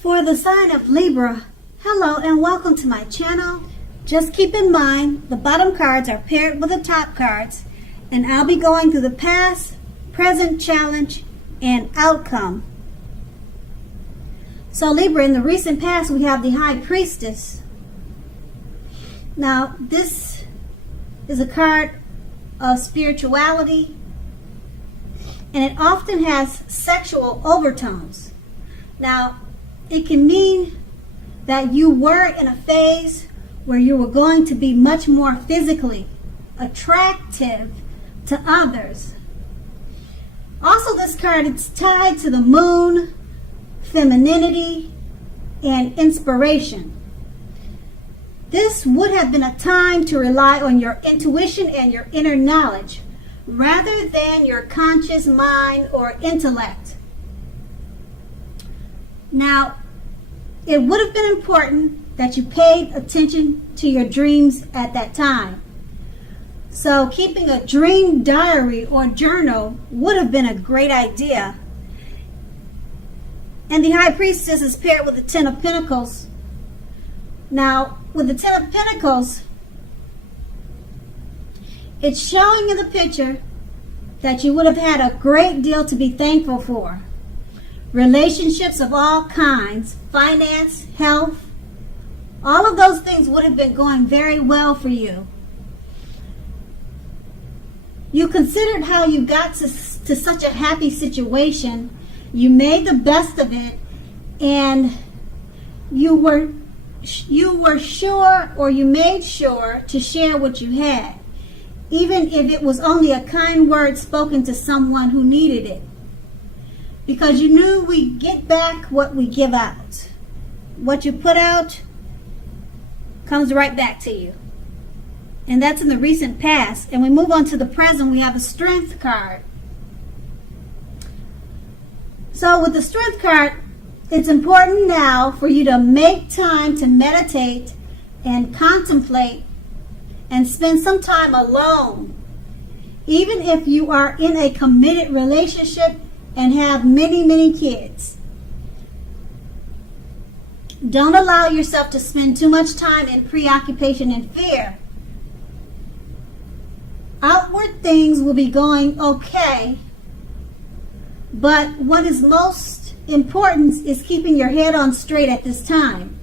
For the sign of Libra, hello and welcome to my channel. Just keep in mind the bottom cards are paired with the top cards, and I'll be going through the past, present, challenge, and outcome. So Libra, in the recent past we have the High Priestess. Now this is a card of spirituality, and it often has sexual overtones. Now it can mean that you were in a phase where you were going to be much more physically attractive to others. Also, this card is tied to the moon, femininity, and inspiration. This would have been a time to rely on your intuition and your inner knowledge rather than your conscious mind or intellect. Now, it would have been important that you paid attention to your dreams at that time. So keeping a dream diary or journal would have been a great idea. And the High Priestess is paired with the Ten of Pentacles. Now, with the Ten of Pentacles, it's showing in the picture that you would have had a great deal to be thankful for. Relationships of all kinds, finance, health, all of those things would have been going very well for you. You considered how you got to such a happy situation. You made the best of it, and you were sure, or you made sure, to share what you had, even if it was only a kind word spoken to someone who needed it. Because you knew we get back what we give out. What you put out comes right back to you. And that's in the recent past. And we move on to the present. We have a Strength card. So with the Strength card, it's important now for you to make time to meditate and contemplate and spend some time alone. Even if you are in a committed relationship and have many, many kids. Don't allow yourself to spend too much time in preoccupation and fear. Outward things will be going okay, but what is most important is keeping your head on straight at this time.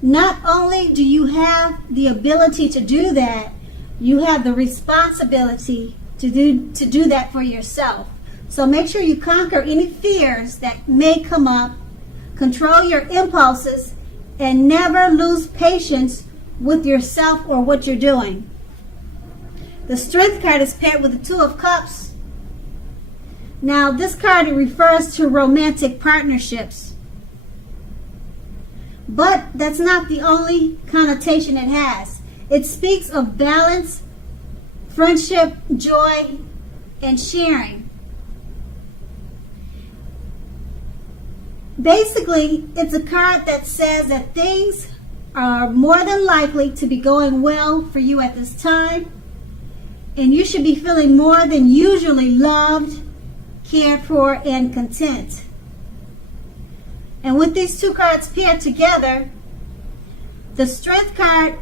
Not only do you have the ability to do that, you have the responsibility to do that for yourself. So make sure you conquer any fears that may come up, control your impulses, and never lose patience with yourself or what you're doing. The Strength card is paired with the Two of Cups. Now, this card refers to romantic partnerships. But that's not the only connotation it has. It speaks of balance, friendship, joy, and sharing. Basically, it's a card that says that things are more than likely to be going well for you at this time, and you should be feeling more than usually loved, cared for, and content. And with these two cards paired together, the Strength card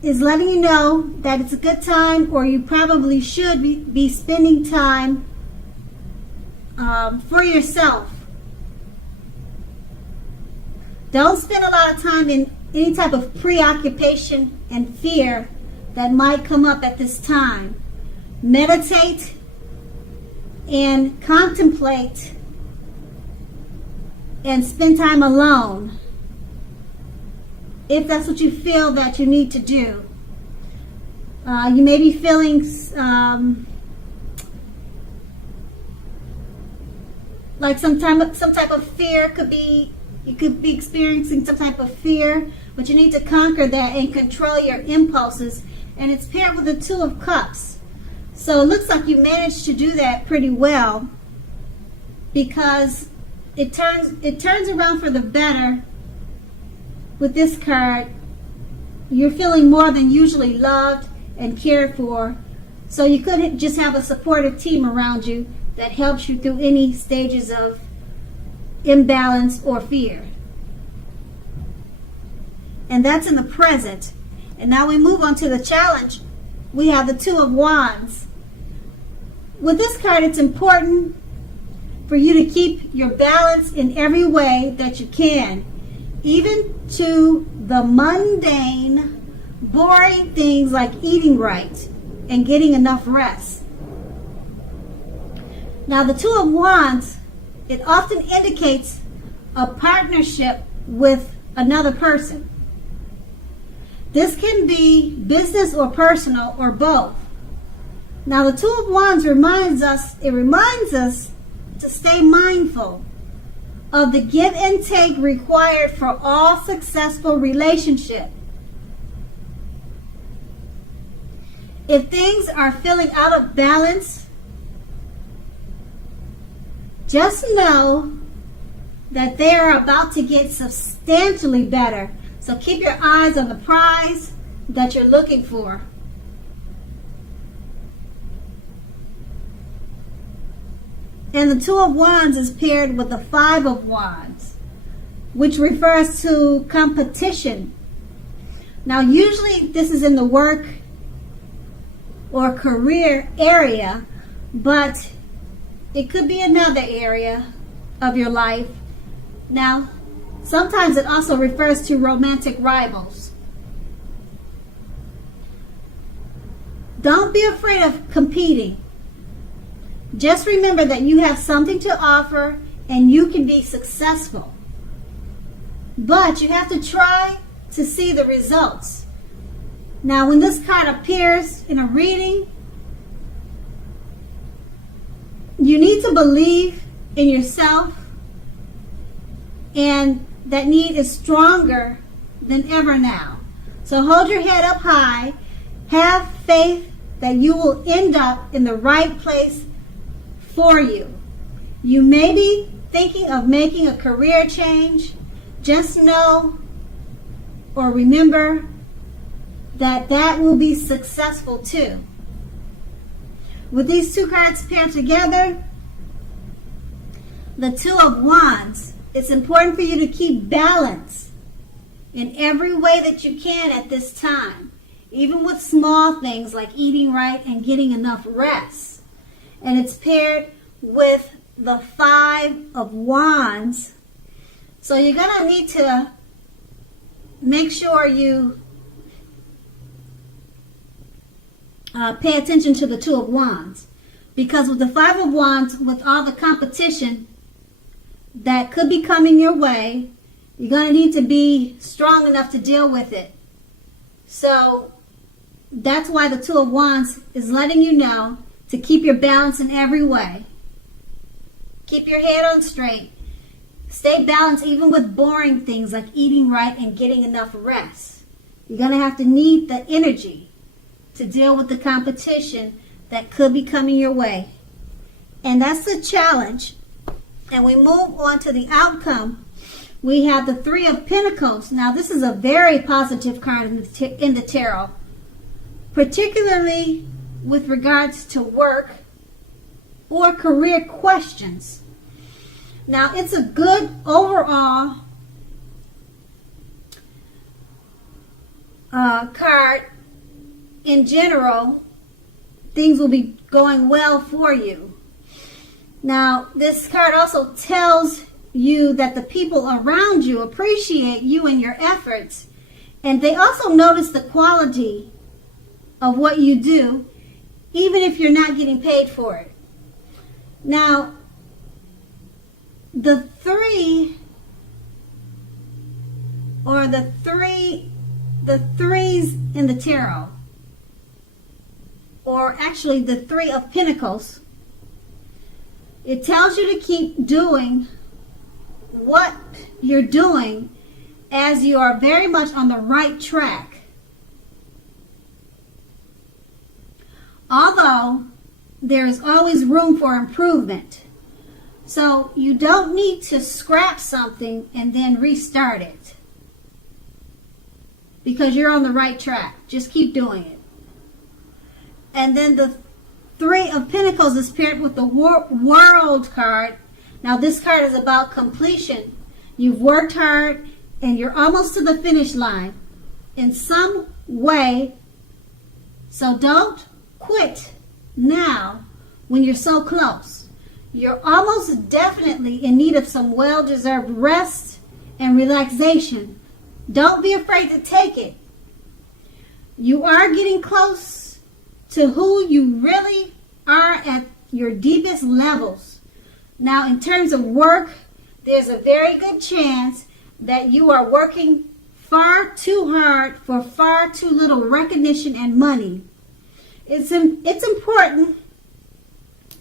is letting you know that it's a good time, or you probably should be spending time for yourself. Don't spend a lot of time in any type of preoccupation and fear that might come up at this time. Meditate and contemplate and spend time alone if that's what you feel that you need to do. You may be feeling like some type of fear. You could be experiencing some type of fear, but you need to conquer that and control your impulses. And it's paired with the Two of Cups. So it looks like you managed to do that pretty well, because it turns around for the better with this card. You're feeling more than usually loved and cared for. So you could just have a supportive team around you that helps you through any stages of imbalance or fear. And that's in the present. And now we move on to the challenge. We have the Two of Wands. With this card, it's important for you to keep your balance in every way that you can, even to the mundane, boring things like eating right and getting enough rest. Now, the Two of Wands, it often indicates a partnership with another person. This can be business or personal or both. Now, the Two of Wands reminds us to stay mindful of the give and take required for all successful relationships. If things are feeling out of balance, just know that they are about to get substantially better. So keep your eyes on the prize that you're looking for. And the Two of Wands is paired with the Five of Wands, which refers to competition. Now, usually this is in the work or career area, but it could be another area of your life. Now, sometimes it also refers to romantic rivals. Don't be afraid of competing. Just remember that you have something to offer and you can be successful. But you have to try to see the results. Now, when this card appears in a reading, you need to believe in yourself, and that need is stronger than ever now. So hold your head up high. Have faith that you will end up in the right place for you. You may be thinking of making a career change. Just know or remember that that will be successful too. With these two cards paired together, the Two of Wands, it's important for you to keep balance in every way that you can at this time, even with small things like eating right and getting enough rest. And it's paired with the Five of Wands. So you're going to need to make sure you pay attention to the Two of Wands. Because with the Five of Wands, with all the competition that could be coming your way, you're going to need to be strong enough to deal with it. So that's why the Two of Wands is letting you know to keep your balance in every way. Keep your head on straight. Stay balanced even with boring things like eating right and getting enough rest. You're going to have to need the energy to deal with the competition that could be coming your way. And that's the challenge. And we move on to the outcome. We have the Three of Pentacles. Now, this is a very positive card in the tarot, particularly with regards to work or career questions. Now, it's a good overall card. In general, things will be going well for you. Now, this card also tells you that the people around you appreciate you and your efforts, and they also notice the quality of what you do, even if you're not getting paid for it. Now, the threes in the tarot, or actually the Three of Pentacles, it tells you to keep doing what you're doing as you are very much on the right track. Although there is always room for improvement. So you don't need to scrap something and then restart it, because you're on the right track. Just keep doing it. And then the Three of Pentacles is paired with the World card. Now, this card is about completion. You've worked hard and you're almost to the finish line in some way. So don't quit now when you're so close. You're almost definitely in need of some well-deserved rest and relaxation. Don't be afraid to take it. You are getting close to who you really are at your deepest levels. Now, in terms of work, there's a very good chance that you are working far too hard for far too little recognition and money. It's important,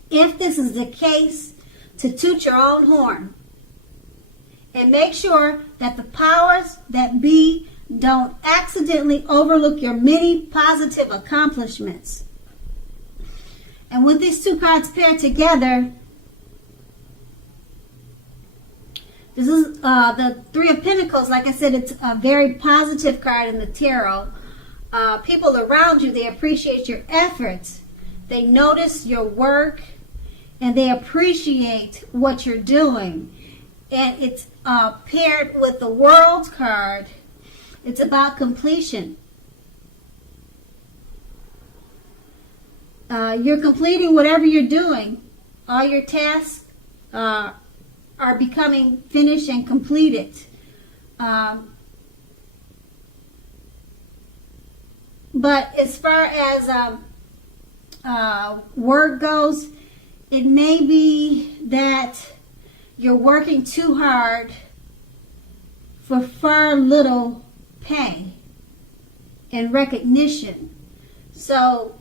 if this is the case, to toot your own horn and make sure that the powers that be don't accidentally overlook your many positive accomplishments. And with these two cards paired together, this is the Three of Pentacles. Like I said, it's a very positive card in the tarot. People around you, they appreciate your efforts. They notice your work, and they appreciate what you're doing. And it's paired with the World card. It's about completion. You're completing whatever you're doing. All your tasks are becoming finished and completed. But as far as work goes, it may be that you're working too hard for far little pay and recognition. So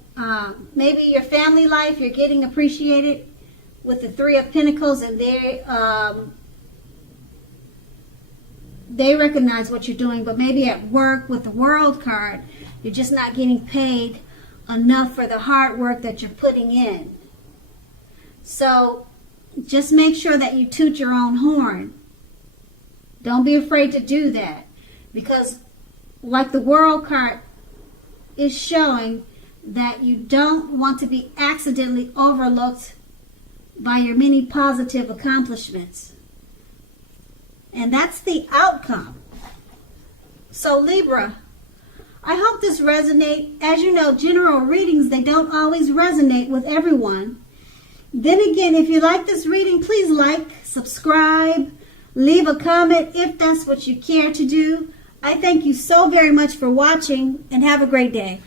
maybe your family life, you're getting appreciated with the Three of Pentacles, and they recognize what you're doing. But maybe at work with the World card, you're just not getting paid enough for the hard work that you're putting in. So just make sure that you toot your own horn. Don't be afraid to do that, because like the World card is showing, that you don't want to be accidentally overlooked by your many positive accomplishments. And that's the outcome. So Libra, I hope this resonates. As you know, general readings, they don't always resonate with everyone. Then again, if you like this reading, please like, subscribe, leave a comment if that's what you care to do. I thank you so very much for watching, and have a great day.